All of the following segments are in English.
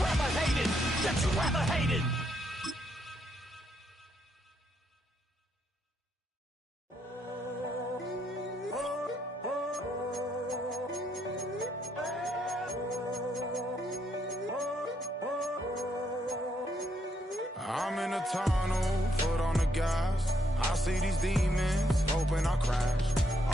ever hated, that you ever hated. I'm in a tunnel, foot on the gas. I see these demons, hoping I crash.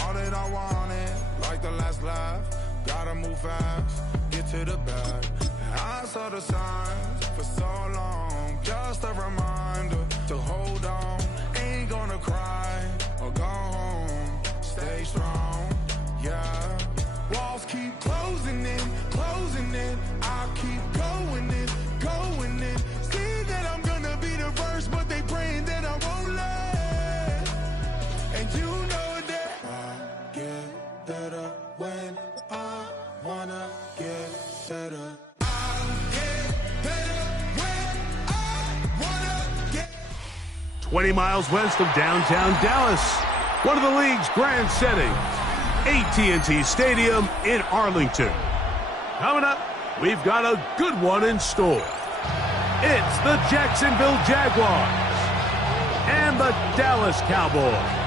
All that I wanted, like the last laugh. Gotta move fast, get to the bag. I saw the signs for so long, just a reminder to hold on. Ain't gonna cry or go home, stay strong, yeah. Walls keep closing in, I keep going in, going in. See that I'm gonna be the first, but they praying that I won't let. And you know that I get better when I wanna get better. I get better when I wanna get 20 miles west of downtown Dallas, one of the league's grand settings, AT&T Stadium in Arlington. Coming up, we've got a good one in store. It's the Jacksonville Jaguars and the Dallas Cowboys.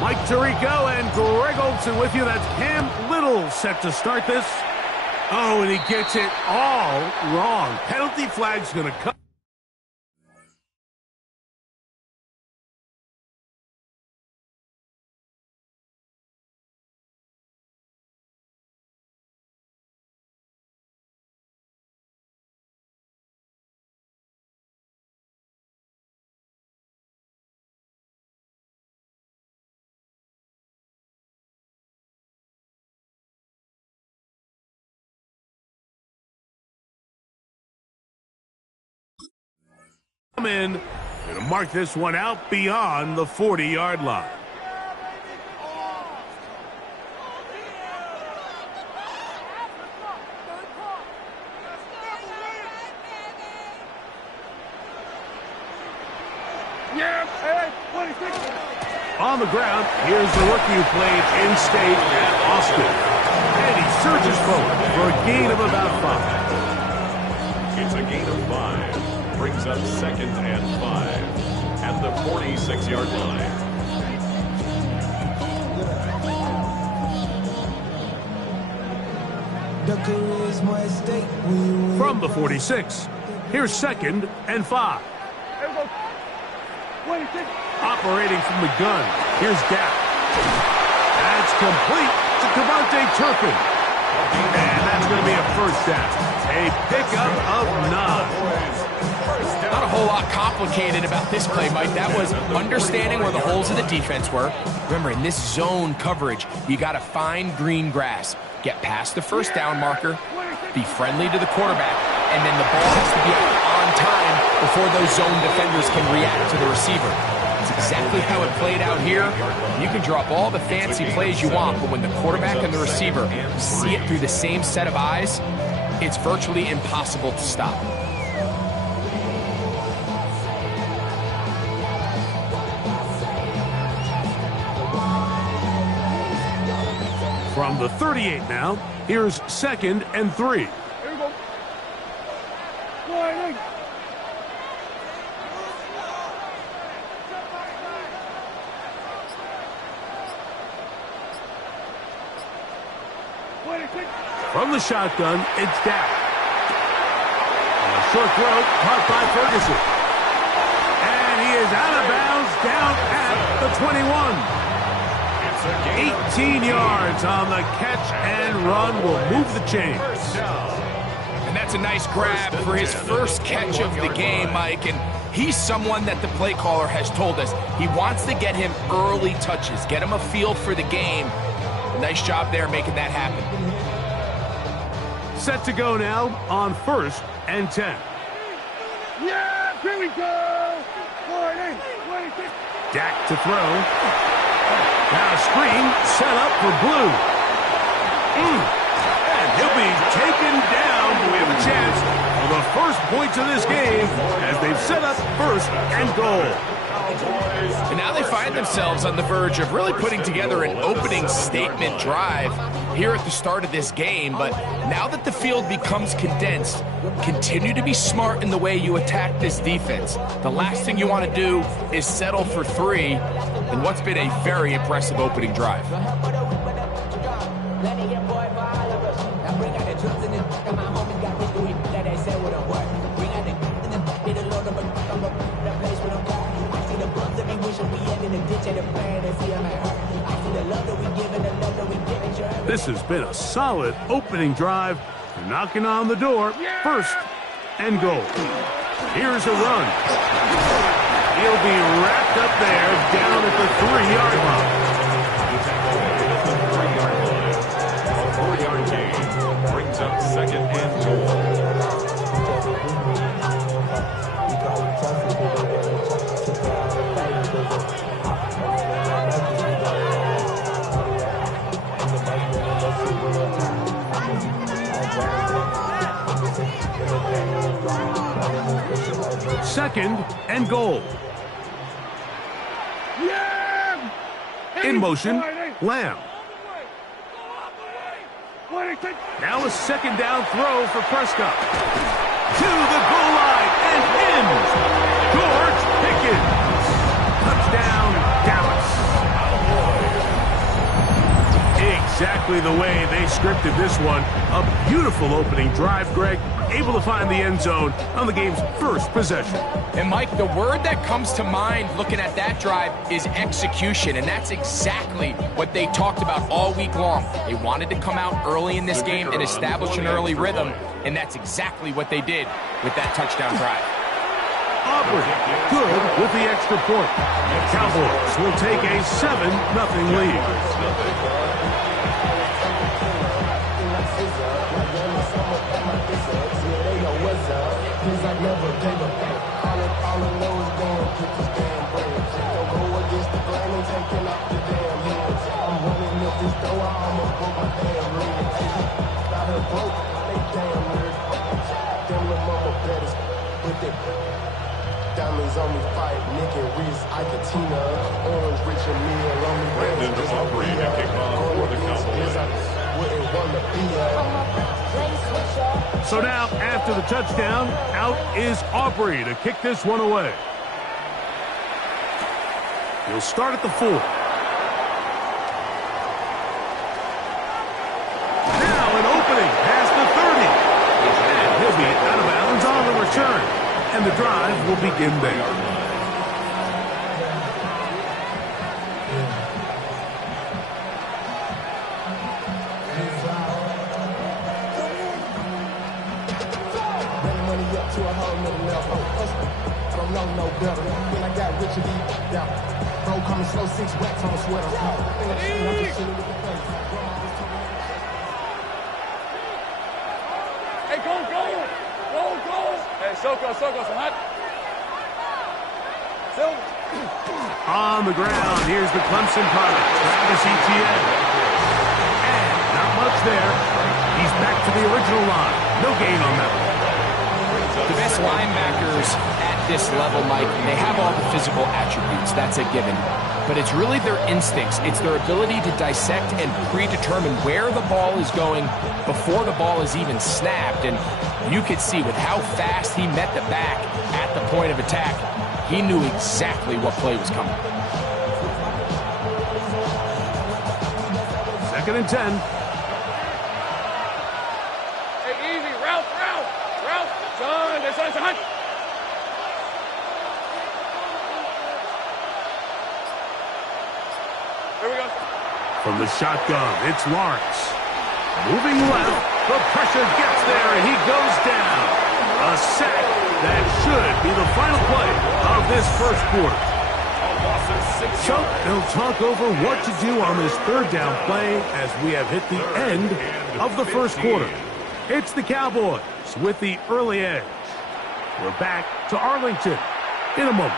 Mike Tirico and Greg Olsen with you. That's Cam Little set to start this. Oh, and he gets it all wrong. Penalty flag's going to come. In. Gonna mark this one out beyond the 40-yard line. On the ground, here's the rookie who played in-state at Austin. And he surges forward for a gain of about 5. It's a gain of 5. Brings up 2nd and 5 at the 46-yard line. From the 46, here's 2nd and 5. Operating from the gun, here's Dak. That's complete to Cavante Turpin. And that's going to be a first down. A pickup of 9. Not a whole lot complicated about this play, Mike. That was understanding where the holes of the defense were. Remember, in this zone coverage, you got to find green grass. Get past the first down marker, be friendly to the quarterback, and then the ball has to be out on time before those zone defenders can react to the receiver. That's exactly how it played out here. You can draw up all the fancy plays you want, but when the quarterback and the receiver see it through the same set of eyes, it's virtually impossible to stop. From the 38 now, here's 2nd and 3. Here we go. Warning. From the shotgun, it's Dak. A short throw caught by Ferguson. And he is out of bounds down at the 21. 18 yards on the catch and run will move the chains. And that's a nice grab for his first catch of the game, Mike. And he's someone that the play caller has told us he wants to get him early touches, get him a feel for the game. Nice job there making that happen. Set to go now on 1st and 10. Yeah, here we go. 26. Dak to throw. Now a screen set up for Blue. And he'll be taken down. We have a chance for the first points of this game as they've set up first and goal. And now they find themselves on the verge of really putting together an opening statement drive here at the start of this game. But now that the field becomes condensed, continue to be smart in the way you attack this defense. The last thing you want to do is settle for 3 in what's been a very impressive opening drive. This has been a solid opening drive. Knocking on the door, first and goal. Here's a run. He'll be wrapped up there down at the 3-yard line. A 4-yard gain brings up second and goal. Second and goal. In motion, Lamb. Now a second down throw for Prescott. To the goal line and in. George Pickens. Touchdown, Dallas. Exactly the way they scripted this one. A beautiful opening drive, Greg. Able to find the end zone on the game's first possession. And Mike, the word that comes to mind looking at that drive is execution, and that's exactly what they talked about all week long. They wanted to come out early in this game and establish an early rhythm, and that's exactly what they did with that touchdown drive. Aubrey, good with the extra point. The Cowboys will take a 7-0 lead. Diamonds on me fight, Nick and Reese, Ikatina, Orange, Rich and Meal on me. Brandon Aubrey to kick off for the Cowboys. So now, after the touchdown, out is Aubrey to kick this one away. He'll start at the 4. Now an opening past the 30. And he'll be out of bounds on the return. And the drive will begin there. Hey, go! Hey, Soko, some hot. Silver. On the ground, here's the Clemson product, Travis Etienne. And not much there. He's back to the original line. No gain on that one. The best linebackers at this level, Mike, they have all the physical attributes. That's a given. But it's really their instincts. It's their ability to dissect and predetermine where the ball is going before the ball is even snapped. And you could see with how fast he met the back at the point of attack, he knew exactly what play was coming. 2nd and 10. Hey, easy, Ralph. Son, this one's a hunt. Here we go. From the shotgun, it's Lawrence. Moving left, the pressure gets there, and he goes down. A sack that should be the final play of this first quarter. So they'll talk over what to do on this 3rd down play as we have hit the end of the first quarter. It's the Cowboys with the early edge. We're back to Arlington in a moment.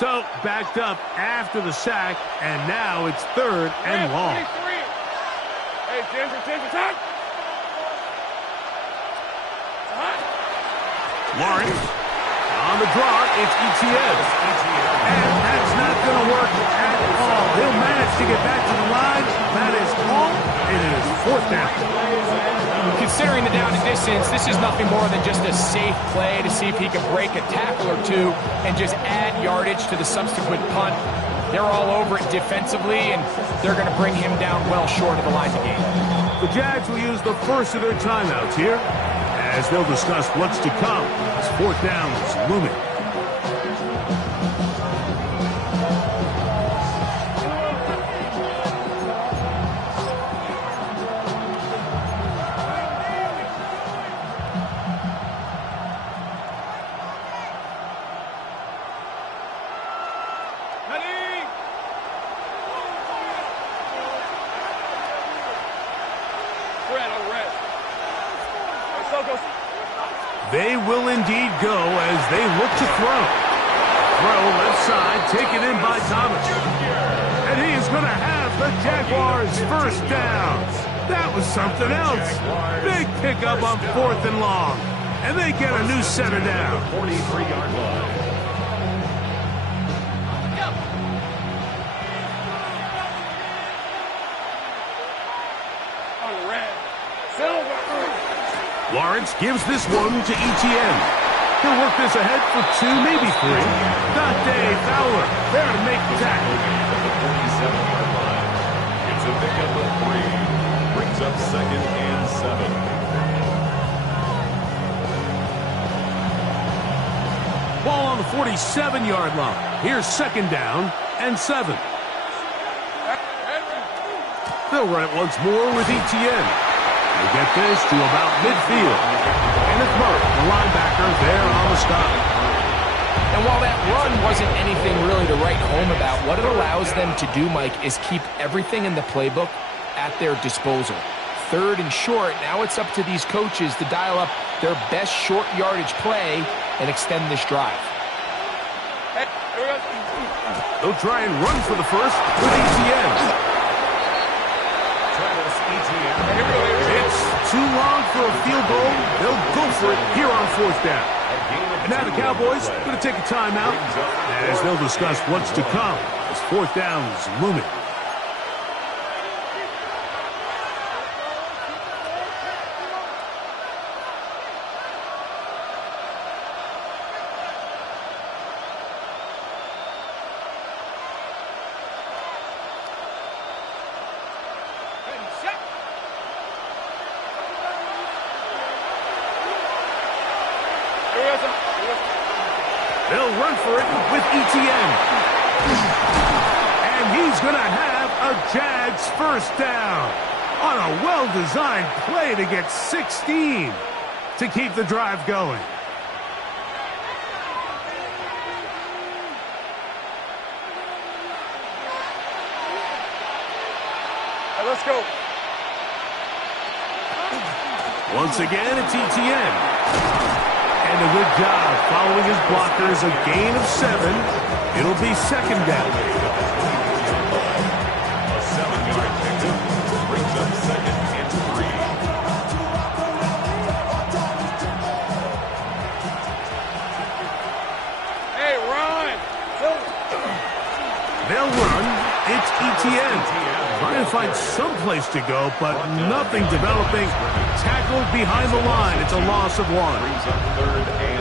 So, backed up after the sack, and now it's 3rd and long. 23. Hey, Ginger, time. Lawrence on the draw. It's ETN. And that's not going to work at all. He'll manage to get back to the line. That is all. It is 4th down. Considering the down and distance, this is nothing more than just a safe play to see if he can break a tackle or two and just add yardage to the subsequent punt. They're all over it defensively, and they're going to bring him down well short of the line of game. The Jags will use the first of their timeouts here as they'll discuss what's to come as 4th down is looming. They will indeed go as they look to throw. Throw left side, taken in by Thomas. And he is going to have the Jaguars' first down. That was something else. Big pickup on 4th and long. And they get a new set of down. 43-yard line. Lawrence gives this one to ETN. He'll work this ahead for 2, maybe 3. Dante Fowler there to make the tackle. At the 47-yard line. It's a pickup of 3. Brings up 2nd and 7. Ball on the 47-yard line. Here's 2nd down and 7. They'll run it once more with ETN. They get this to about midfield. And it's Murray, the linebacker, there on the stop. And while that run wasn't anything really to write home about, what it allows them to do, Mike, is keep everything in the playbook at their disposal. 3rd and short, now it's up to these coaches to dial up their best short yardage play and extend this drive. They'll try and run for the first with ETN. It's too long for a field goal. They'll go for it here on 4th down. And now the Cowboys are going to take a timeout as they'll discuss what's to come as 4th down is looming. They'll run for it with ETN. And he's going to have a Jags first down on a well-designed play to get 16 to keep the drive going. Let's go. Once again, it's ETN. And a good job following his blockers, a gain of 7. It'll be 2nd down. A 7-yard pickup brings up 2nd and 3. Hey, run. They'll run. It's ETN. Trying to find some place to go, but nothing developing. Tackled behind the line. It's a loss of 1.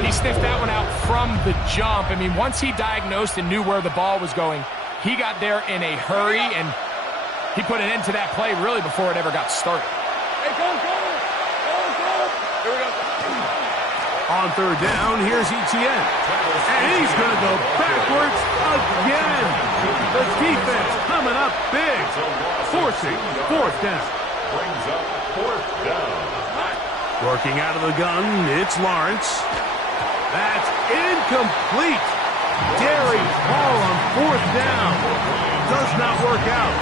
He sniffed that one out from the jump. I mean, once he diagnosed and knew where the ball was going, he got there in a hurry, and he put an end to that play really before it ever got started. Hey, go. Here we go. On 3rd down, here's ETN. And he's going to go backwards again. The defense coming up big, forcing 4th down. Brings up 4th down. Working out of the gun, it's Lawrence. That's incomplete. Daring ball on 4th down. Does not work out.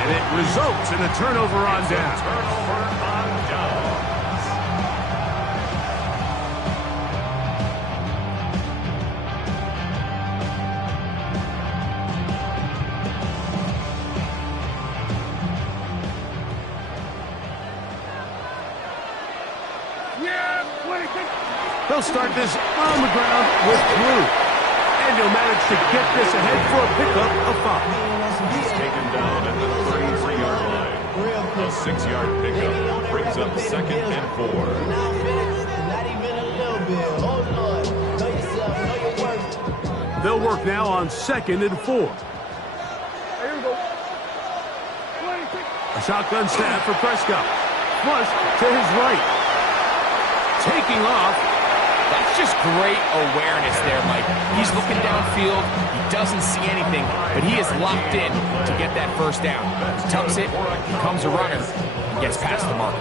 And it results in a turnover on down. Turnover on down. They'll start this on the ground with Blue. And he'll manage to get this ahead for a pickup of 5. He's taken down at the 33-yard line. A 6-yard pickup brings up 2nd and 4. Not even a little bit. Oh, Lord. Know yourself. Know your worth. They'll work now on 2nd and 4. Here we go. A shotgun snap for Prescott. Flush to his right. Taking off. That's just great awareness there, Mike. He's looking downfield. He doesn't see anything, but he is locked in to get that first down. He tucks it, becomes a runner, and gets past the mark.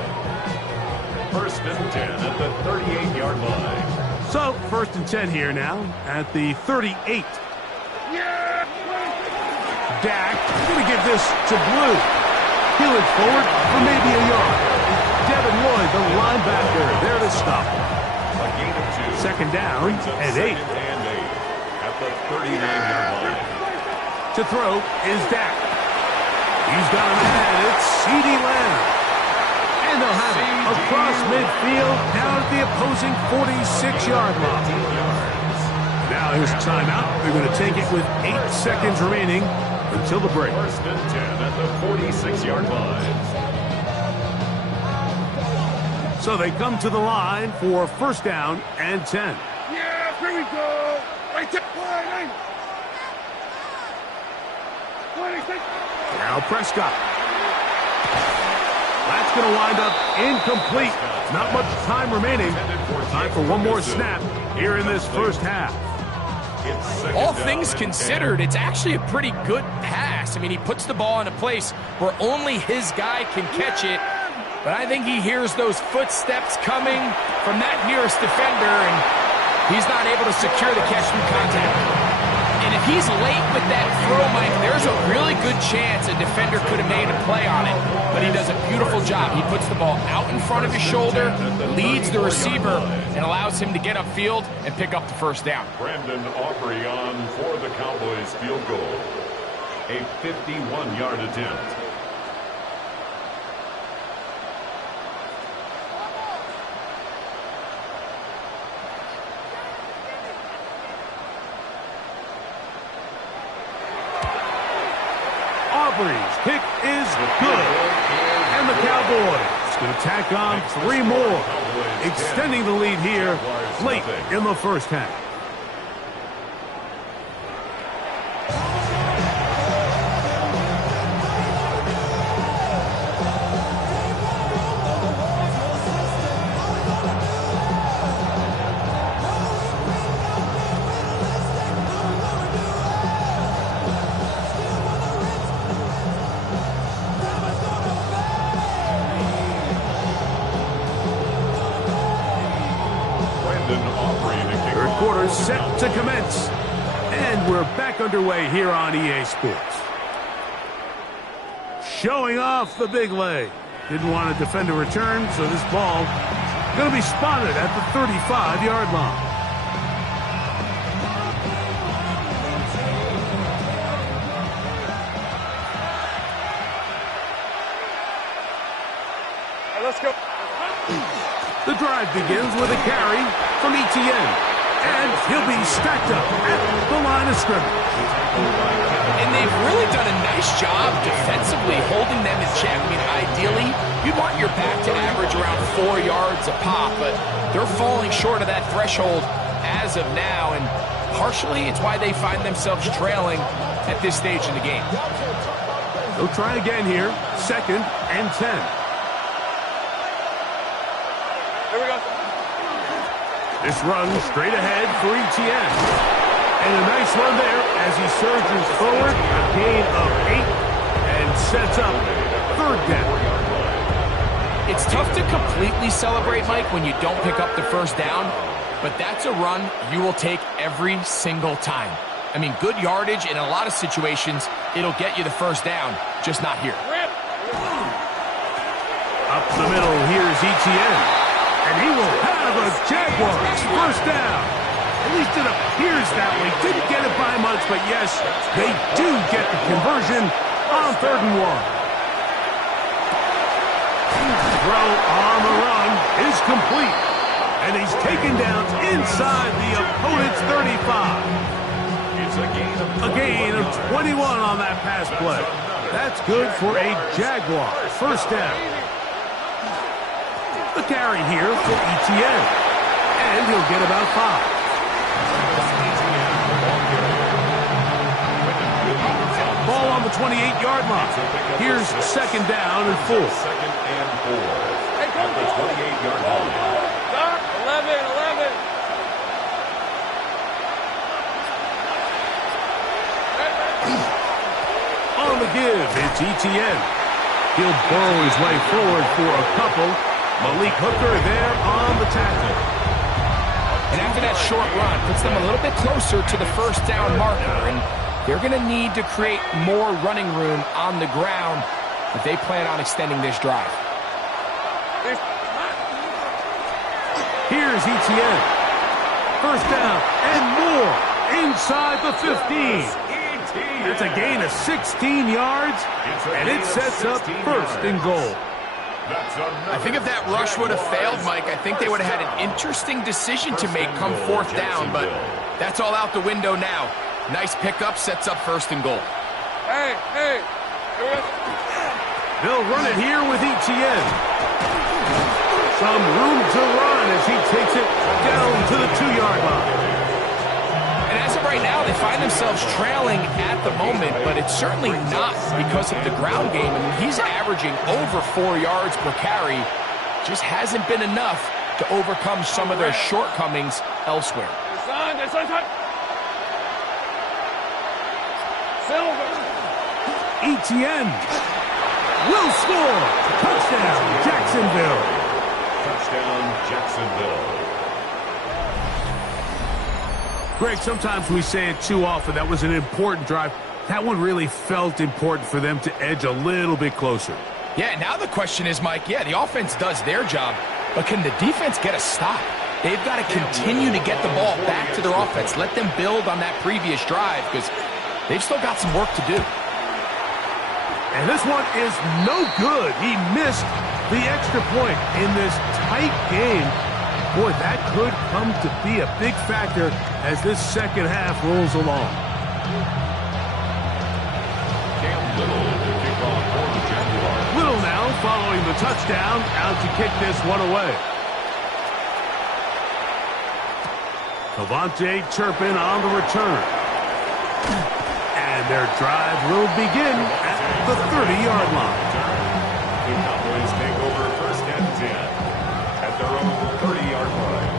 1st and 10 at the 38-yard line. So, 1st and 10 here now at the 38. Dak going to give this to Blue. Peel it forward for maybe a yard. Devin Lloyd, the linebacker, there to stop. A gain of 2. 2nd down and 8. 2nd and 8 at the 39-yard line. To throw is Dak. He's got a man. It's CeeDee Lamb. And they'll have it across midfield down at the opposing 46-yard line. Now here's a timeout. They're going to take it with 8 seconds remaining until the break. 1st and 10 at the 46-yard line. So they come to the line for 1st down and 10. Yeah, here we go. Right there. Now Prescott. That's going to wind up incomplete. Not much time remaining. Time for one more snap here in this first half. All things considered, it's actually a pretty good pass. I mean, he puts the ball in a place where only his guy can catch it. But I think he hears those footsteps coming from that nearest defender, and he's not able to secure the catch through contact. And if he's late with that throw, Mike, there's a really good chance a defender could have made a play on it. But he does a beautiful job. He puts the ball out in front of his shoulder, leads the receiver, and allows him to get upfield and pick up the first down. Brandon Aubrey on for the Cowboys field goal. A 51-yard attempt. Aubrey's kick is good. And the Cowboys going to tack on 3 more, extending the lead here late in the first half. Set to commence. And we're back underway here on EA Sports. Showing off the big leg. Didn't want to defend a return, so this ball going to be spotted at the 35-yard line. All right, let's go. The drive begins with a carry from Etienne. And he'll be stacked up at the line of scrimmage. And they've really done a nice job defensively holding them in check. I mean, ideally, you'd want your back to average around 4 yards a pop, but they're falling short of that threshold as of now, and partially it's why they find themselves trailing at this stage in the game. They'll try again here, 2nd and 10. Here we go. This run straight ahead for Etienne. And a nice run there as he surges forward. A gain of 8 and sets up 3rd down. It's tough to completely celebrate, Mike, when you don't pick up the first down, but that's a run you will take every single time. I mean, good yardage in a lot of situations, it'll get you the first down, just not here. Up the middle, here's Etienne. And he will have a Jaguars first down. At least it appears that way. Didn't get it by much, but yes, they do get the conversion on 3rd and 1. Throw on the run is complete. And he's taken down inside the opponent's 35. It's A gain of 21 on that pass play. That's good for a Jaguar. First down. The carry here for ETN. And he'll get about 5. Ball on the 28-yard line. Here's second down and 4. Second and 4. At the 28-yard line. 11. On the give, it's ETN. He'll burrow his way forward for a couple. Malik Hooker there on the tackle. And after that short run, puts them a little bit closer to the first down marker. And they're going to need to create more running room on the ground if they plan on extending this drive. Here's ETN. First down and more inside the 15. That's a gain of 16 yards, and it sets up first and goal. I think if that rush would have failed, Mike, I think they would have had an interesting decision to make come fourth down, but that's all out the window now. Nice pickup, sets up first and goal. Hey. They'll run it here with ETN. Some room to run as he takes it down to the 2-yard line. And as of right now, they find themselves trailing at the moment, but it's certainly not because of the ground game. I mean, he's averaging over 4 yards per carry. Just hasn't been enough to overcome some of their shortcomings elsewhere. ETN will score. Touchdown, Jacksonville. Touchdown, Jacksonville. Greg, sometimes we say it too often. That was an important drive. That one really felt important for them to edge a little bit closer. Yeah, now the question is, Mike, the offense does their job, but can the defense get a stop? They've got to continue to get the ball back to their offense. Let them build on that previous drive because they've still got some work to do. And this one is no good. He missed the extra point in this tight game. Boy, that could come to be a big factor as this second half rolls along. Little now following the touchdown, out to kick this one away. Cavante Turpin on the return. And their drive will begin at the 30-yard line. The Cowboys take over first and 10 at their own 30-yard line.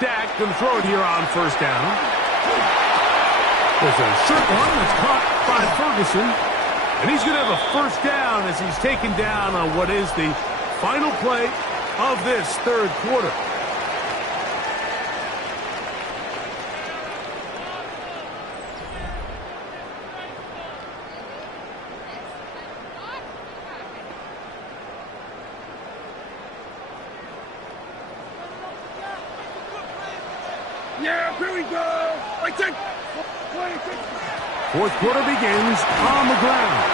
Dak going to throw it here on first down. There's a short one that's caught by Ferguson. And he's going to have a first down as he's taken down on what is the final play of this third quarter. Yeah, here we go. Fourth quarter begins on the ground.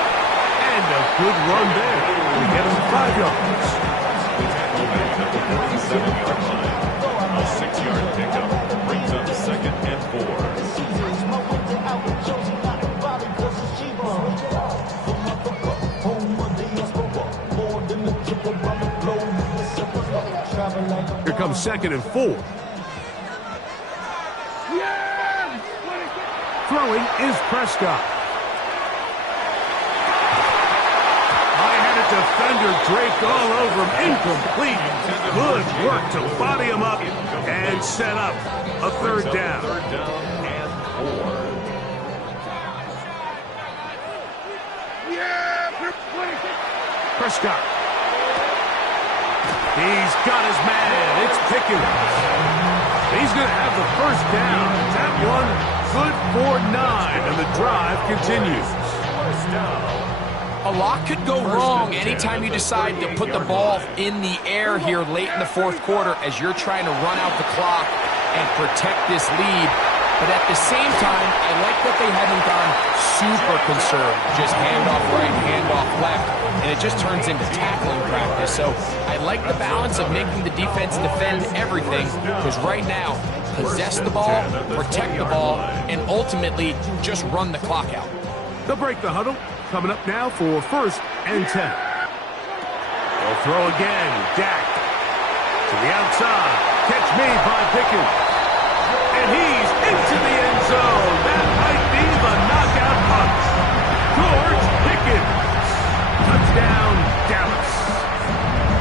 And a good run there to get him 5 yards. The tackle made at the 47-yard line. A 6-yard pickup brings up second and 4. Here comes second and 4. Throwing is Prescott. High-headed defender draped all over him. Incomplete. Good work to body him up and set up a third down. Third down and 4. Prescott. He's got his man. It's Pickens. He's going to have the first down. That one good for 9, and the drive continues. First down. A lot could go wrong anytime you decide to put the ball in the air here late in the fourth quarter as you're trying to run out the clock and protect this lead. But at the same time, I like that they haven't gone super conserved. Just handoff right, handoff left, and it just turns into tackling practice. So I like the balance of making the defense defend everything, because right now, possess the ball, protect the ball, and ultimately just run the clock out. They'll break the huddle. Coming up now for 1st and 10. They'll throw again. Dak to the outside. Catch made by Pickens. And he's into the end zone. That might be the knockout punch. George Pickens. Touchdown, Dallas.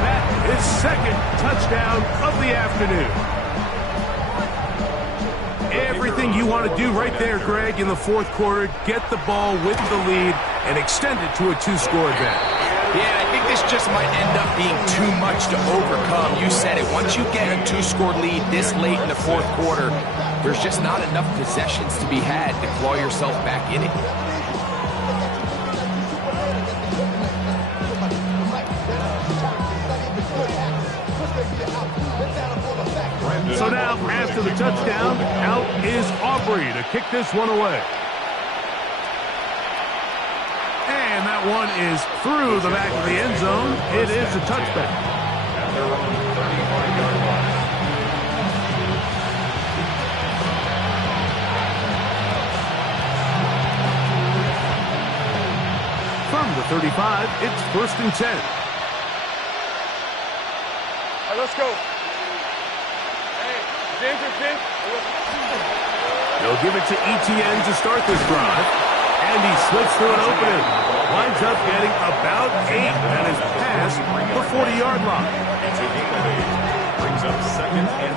That is 2nd touchdown of the afternoon. Everything you want to do right there, Greg, in the fourth quarter. Get the ball with the lead and extend it to a 2-score advantage. Yeah, I think this just might end up being too much to overcome. You said it. Once you get a 2-score lead this late in the fourth quarter, there's just not enough possessions to be had to claw yourself back in it. So now, after the touchdown, out is Aubrey to kick this one away. And that one is through the back of the end zone. It is a touchback. And they're on the 35-yard line. From the 35, it's 1st and 10. All right, let's go. They'll give it to ETN to start this drive. And he slips through an opening. Winds up getting about 8 and is past the 40-yard line. It's a gain of 8. Brings up 2nd and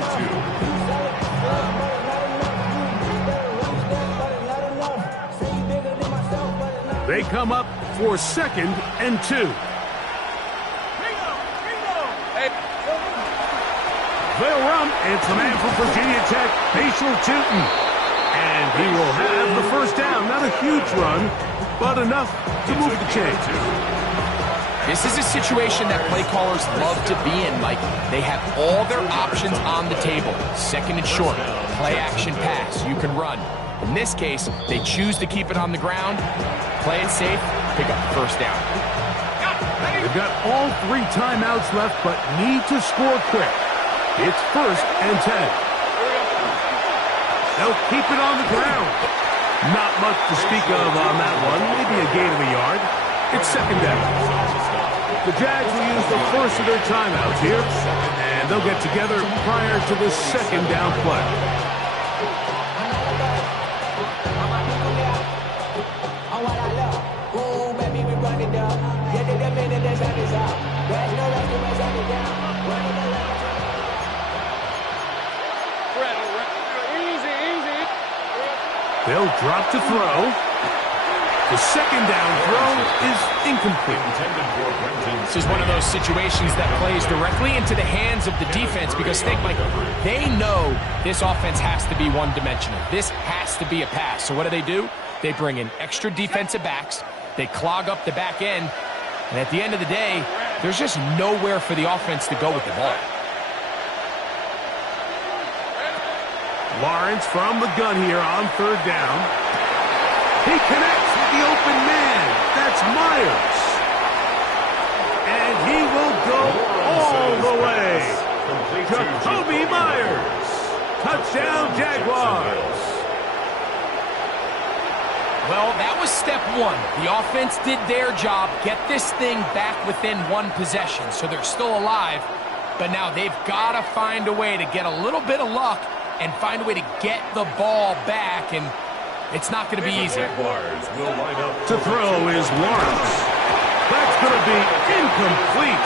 2. They come up for 2nd and 2. They'll run. It's the man from Virginia Tech, Facial Tootin. And he will have the 1st down. Not a huge run, but enough to move the chains. This is a situation that play callers love to be in, Mike. They have all their options on the table. 2nd and short, play action pass. You can run. In this case, they choose to keep it on the ground, play it safe, pick up the 1st down. They've got all 3 timeouts left, but need to score quick. It's 1st and 10. They'll keep it on the ground. Not much to speak of on that one. Maybe a gain of a yard. It's 2nd down. The Jags will use the first of their timeouts here, and they'll get together prior to the 2nd down play. They'll drop to throw. The 2nd down throw is incomplete. This is one of those situations that plays directly into the hands of the defense because think, Mike, they know this offense has to be one-dimensional. This has to be a pass. So what do? They bring in extra defensive backs. They clog up the back end. And at the end of the day, there's just nowhere for the offense to go with the ball. Lawrence from the gun here on 3rd down. He connects with the open man. That's Myers. And he will go all the way. Jacoby Myers. Touchdown, Jaguars. Well, that was step 1. The offense did their job, get this thing back within 1 possession, so they're still alive. But now they've got to find a way to get a little bit of luck and find a way to get the ball back, and it's not going to be easy. To throw is Lawrence. That's going to be incomplete.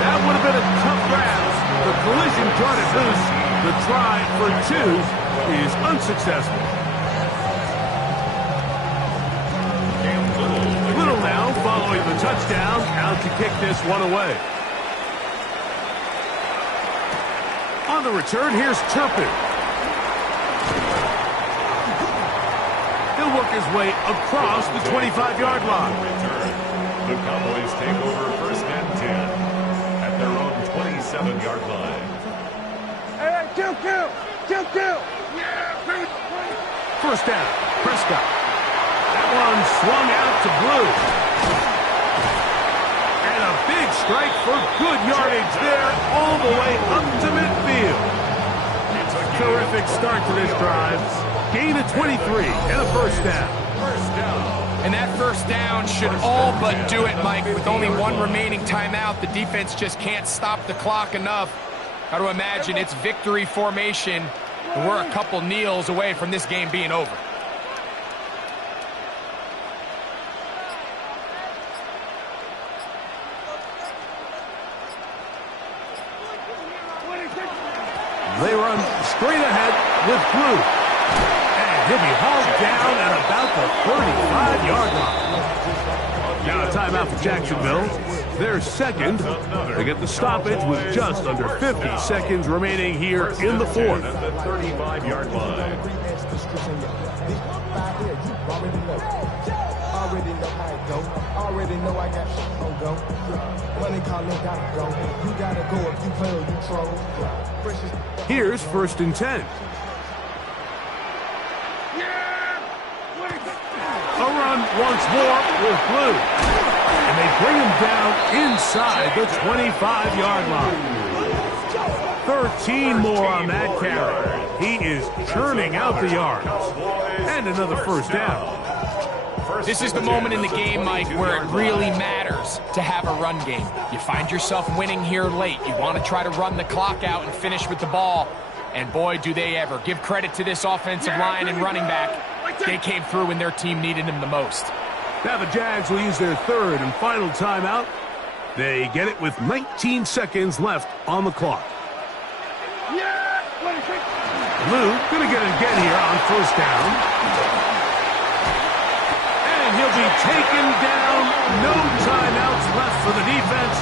That would have been a tough grab. The collision turned it loose. The try for 2 is unsuccessful. Little now following the touchdown, out to kick this one away. On the return, here's Turpin. He'll work his way across the 25-yard line. The Cowboys take over first and 10 at their own 27-yard line. Hey, kill. First down, Prescott. That one swung out to Blue. And a big strike for good yardage there all the way up to midfield. Terrific start to this drive. Gain of 23 and a first down. And that first down should all but do it, Mike. With only one remaining timeout, the defense just can't stop the clock enough. Got to imagine it's victory formation, and we're a couple kneels away from this game being over. They run straight ahead with Blue. And he'll be hauled down at about the 35-yard line. Now a timeout for Jacksonville. They're second. They get the stoppage with just under 50 seconds remaining here in the fourth. At the 35-yard line. Already know I got on go. Money calling, gotta go. You gotta go if you play or you troll. Here's first and 10. A run once more with Blue. And they bring him down inside the 25-yard line. 13 more on that carry. He is churning out the yards. And another first down. This is the moment in the game, Mike, where it really matters to have a run game. You find yourself winning here late. You want to try to run the clock out and finish with the ball. And boy, do they ever. Give credit to this offensive line and running back. They came through when their team needed them the most. Now the Jags will use their third and final timeout. They get it with 19 seconds left on the clock. Blue going to get it again here on first down. And he'll be taken down. No timeouts left for the defense.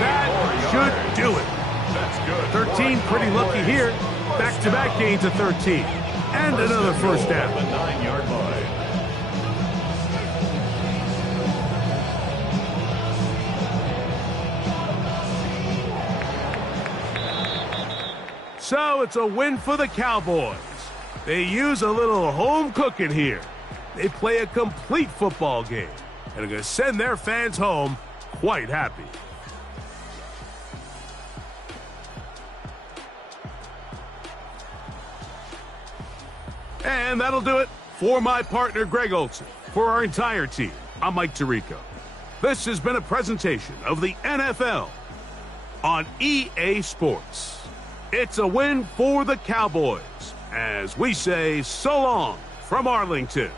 That should do it. 13 pretty lucky here. Back-to-back gains of 13. And another first down. The 9-yard line. So it's a win for the Cowboys. They use a little home cooking here. They play a complete football game and are going to send their fans home quite happy. And that'll do it for my partner, Greg Olson. For our entire team, I'm Mike Tirico. This has been a presentation of the NFL on EA Sports. It's a win for the Cowboys, as we say so long from Arlington.